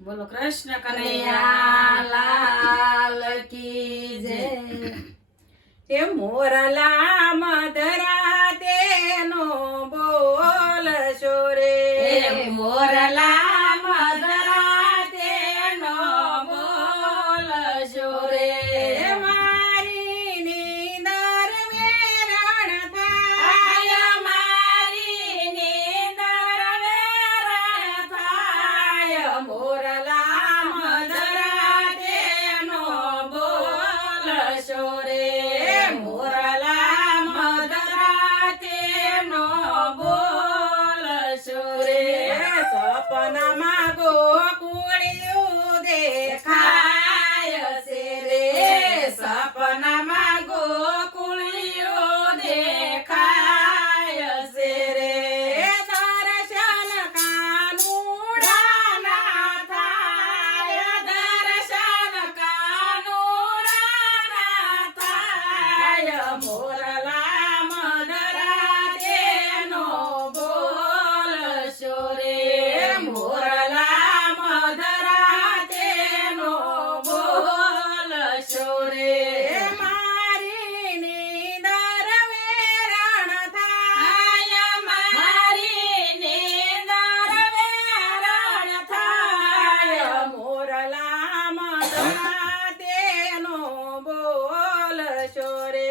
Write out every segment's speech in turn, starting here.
બોલો કૃષ્ણ કનૈયા લાલ કી જય. એ મોરલા મધરા તેનો બોલશો રે, મોરલા મધરા તેનો બોલશો રે. મારી નીંદર વેરણ થાય, મારી નીંદર વેરણ થાય. મોરલા મધરા તેનો બોલશો રે, મોરલા મધરા તેનો બોલશો રે. સપનામાં ગોકુળિયું દેખાય છે રે, સપનામાં ગોકુળિયું દેખાય છે રે. દર્શન કાનુડાના થાય, દર્શન કાનુડાના થાય. મોરલા મધરા તેનો બોલશો રે, મોરલા મધરા તેનો બોલશો રે. મારી નીંદર વેરણ થાય, મારી નીંદર વેરણ થાય. મોરલા મધરા તેનો બોલશો રે,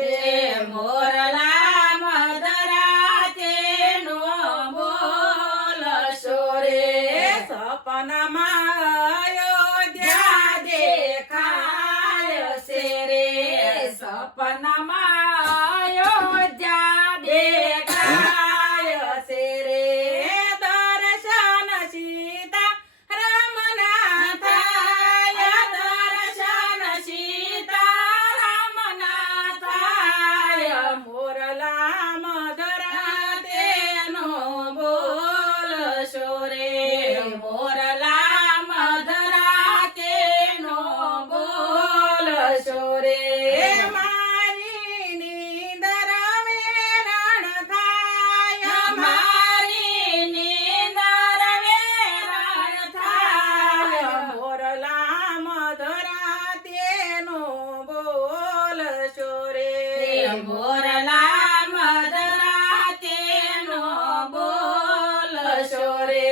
મોરલા મધરા તેનો બોલશો રે. સપનામાં અયોધ્યા દેખાય છે રે, સપનામાં અયોધ્યા દેખાય છે રે. દર્શન સીતા રામના થાય, દર્શન સીતા રામના થાય. મોરલા મધરા તેનો બોલશો રે, મોરલા મધરા તેનો બોલશો રે. મારી નીંદર વેરણ થાય, મારી નીંદર વેરણ થાય. મોરલા મધરા તેનો બોલશો રે, મોરલા મધરા તેનો બોલશો રે.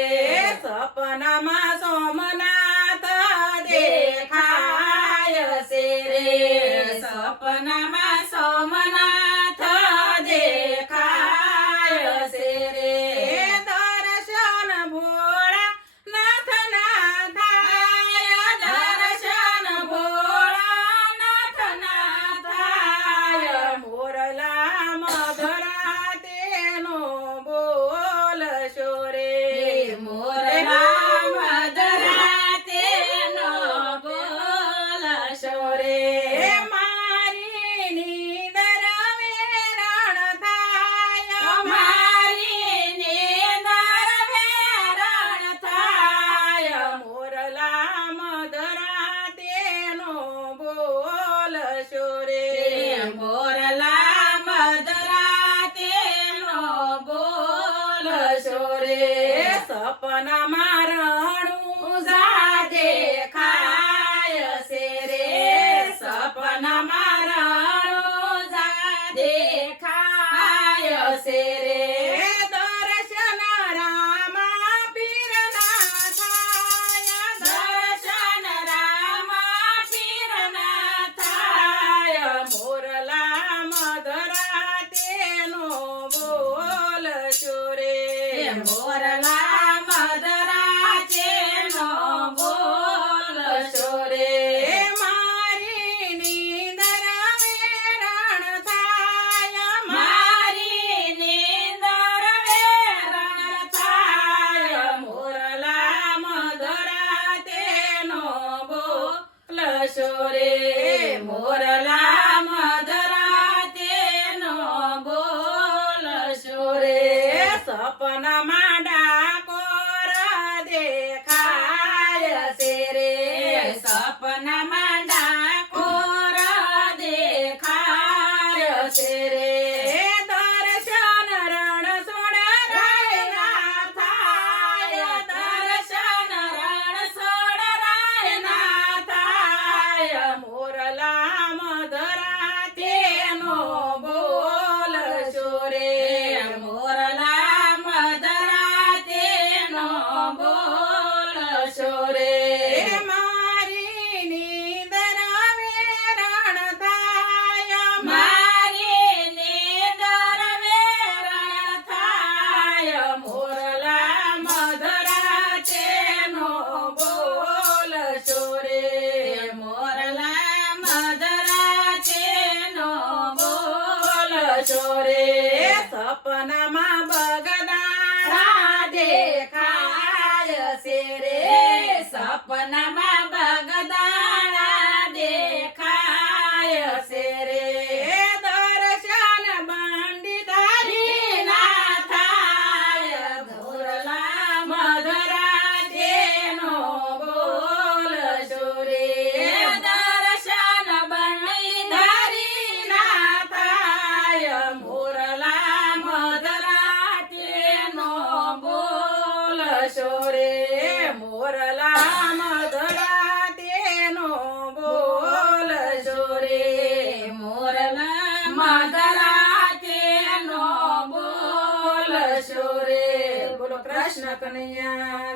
સપનામાં સોમનાથ દેખાય છે રે, સપનામાં સોમનાથ દેખાય છે રે. દર્શન ભોળા નાથના થાય, દર્શન ભોળા નાથના થાય. મોરલા મધરા તેનો બોલશો રે, મોરલા મધરા તેનો બોલશો રે. મારી નીંદર વેરણ થાય, મારી નીંદર વેરણ થાય. મોરલા મધરા તેનો બોલશો રે, મોરલા મધરા તેનો બોલશો રે. સપનામાં રણુજા દેખાય છે રે, સપનામાં રણુજા દેખાય છે રે. દર્શન રામા પીરના થાય, દર્શન રામા પીરના થાય. મોરલા મધરા તેનો બોલશો રે, મોરલા મધરા બોલશો રે મારી નીંદર વેરણ થાય મારી નીંદર વેરણ થાય મોરલા મધરા તેનો બોલશો રે મોરલા મધરા તેનો બોલશો રે સપનામાં બગદાણા દેખાય છે રે સપનામાં બગદાણા દેખાય છે રે દર્શન બંડી ધારી ના થાય મોરલા મધરા તેનો બોલશો રે દર્શન બંડી ધારી ના થાય મોરલા મધરા તેનો બોલશો રે મોરલા મધરા તેનો બોલશો રે મોરલા મધરા તેનો બોલશો રે બોલો કૃષ્ણ કનૈયા